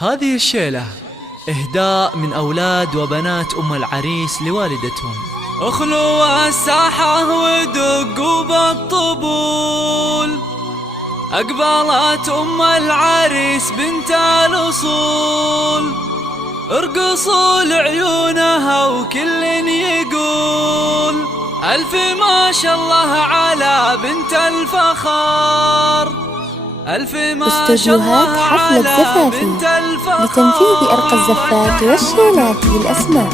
هذه الشيلة إهداء من أولاد وبنات أم العريس لوالدتهم. اخلوا الساحة ودقوا بالطبول، أقبلت أم العريس بنت الأصول، ارقصوا لعيونها وكل يقول ألف ما شاء الله على بنت الفخار، ألف ما شاء الله على بنت الفخار. لتنفيذ أرقى الزفات والشيلات بالأسماء.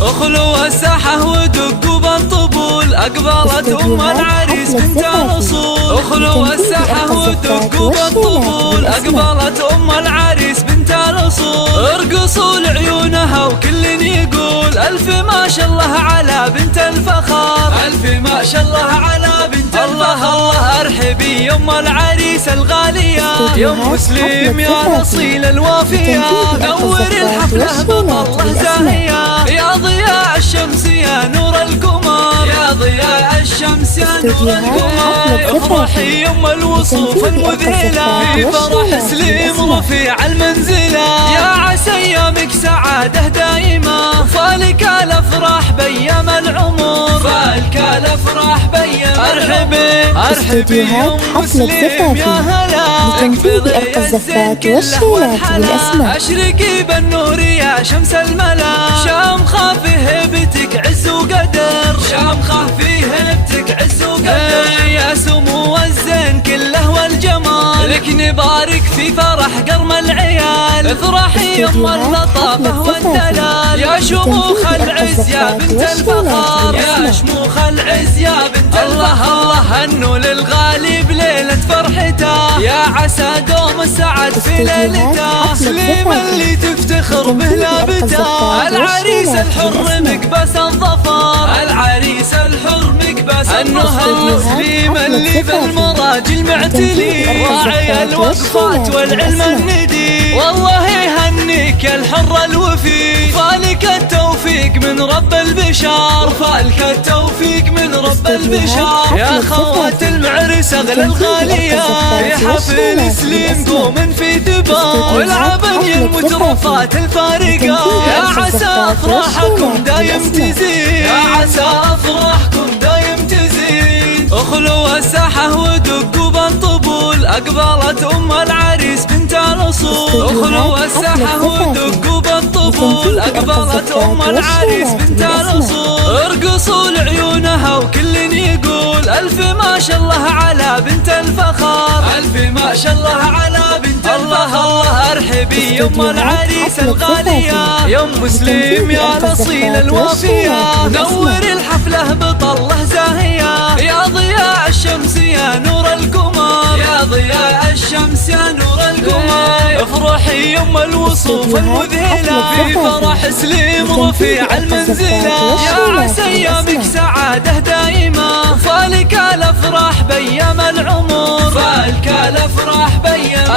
اخلوا الساحة ودقوا بالطبول، أقبلت أم العريس بنت الأصول. اخلوا الساحة ودقوا بالطبول، أقبلت أم العريس بنت الأصول، ارقصوا لعيونها وكل يقول ألف ما شاء الله على بنت الفخار، ألف ما شاء الله على بنت الفخار. الله ارحبي يا أم العريس الغالية، يا أم مسلم يا أصيل الوافية، نوري الحفلة بطلة زاهية، يا ضياء الشمس يا نور القمر، يا ضياء الشمس يا نور القمر. افرحي يم الوصوف المذهلة، في فرح سليم رفيع المنزلة، يا عسى ايامك سعادة دائمة، فالك الافراح بيام العمر، فالك الافراح بيام. ارحبي يم مسلم يا هلا، لتنفيذ أرقى الزفات والشيلات بالأسماء. اشرقي بالنور يا شمس الملا، شامخة في هيبتك عز وقدر، شامخة في هيبتك عز وقدر، يا سمو الزين كله والجمال، لك نبارك في فرح قرم العيال، افرحي يم اللطافة والدلال، يا شموخ العز يا بنت الفخار، يا شموخ العز يا بنت الفخار. الله هنوا للغالي بليلة فرحته، يا عسى دوم السعد في ليلته، سليم اللي تفتخر به لابته، العريس الحر مقبس الظفر، العريس الحر مقبس النهر، سليم اللي بالمراجل معتلي، راعي الوقفات والعلم الندي، والله يهنيك يا الحر الوفي، فالك التوفيق من رب البشار، فالك التوفيق من رب البشار. يا خوات المعرس اغلى الغالية، في حفل سليم قوم في دبار، والعبن المترفات الفارقة، يا عسى افراحكم دايم تزيد، يا عسى افراحكم دايم تزيد. اخلوا الساحة ودقوا بالطبول، أقبلت أم العريس بنت الأصول، اخلوا الساحة ودقوا بالطبول، أقبلت أم العريس بنت الأصول، ارقصوا لعيونها وكل يقول ألف ما شاء الله على بنت الفخار، ألف ما شاء الله على بنت الفخار. الله ارحبي يا أم العريس الغالية، يا أم مسلم يا الأصيل الوافية، نوري الحفلة بطلة زاهية، يا ضياء الشمس يا نور القمر، يا ضياء الشمس يا نور القمر. افرحي يم الوصوف المذهلة، في فرح سليم رفيع المنزلة، يا عسى ايامك سعادة دائمة، فالك الافراح بيام العمر، فالك الافراح بيام.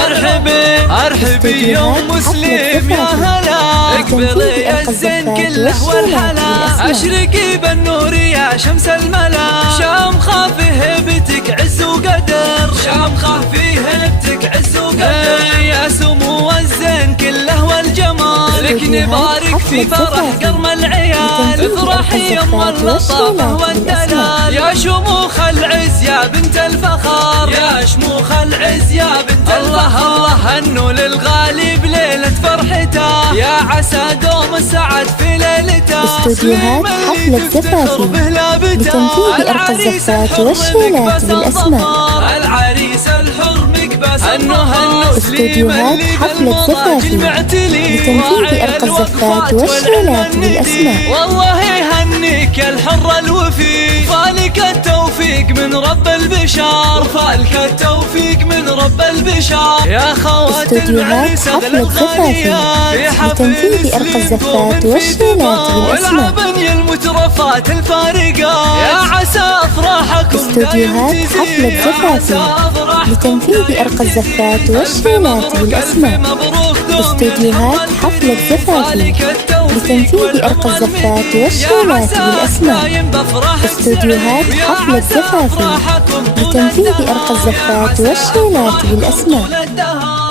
ارحبي يا مسلم يا هلا، اقبلي الزين كله والحلا، اشرقي بالنور يا شمس الملا، شامخة في هيبتك عز وقدر، شامخة في هيبتك عز وقدر، يا سمو الزين كله والجمال، لك نبارك في فرح قرم العيال، افرحي يم اللطافة والدلال، يا شموخ العز يا بنت الفخار، يا شموخ العز يا بنت الفخار. الله هنوا للغالي بليلة فرحته، يا عسى دوم السعد في ليلته، استوديوهات حفلة زفافي لتنفيذ أرقى الزفات والشيلات بالأسماء. العريس الحر مقبس النهر، استوديوهات حفلة زفافي لتنفيذ أرقى الزفات والشيلات بالأسماء. والله يهنيك يا الحر الوفي، فالك التوفيق من رب البشار، فالك التوفيق من رب البشار. يا خوات المعرس اغلى الغالية، في حفل سليم قوم في دمار، والعبن المترفات الفارقة، يا عسى افراحكم دايم تزيد، لتنفيذ أرقى الزفات والشيلات بالأسماء. مبروك استوديوهات حفلة زفافي لتنفيذ أرق الزفات والشيلات بالأسماء. استوديوهات حفلة زفافي لتنفيذ أرق الزفات والشيلات بالأسماء.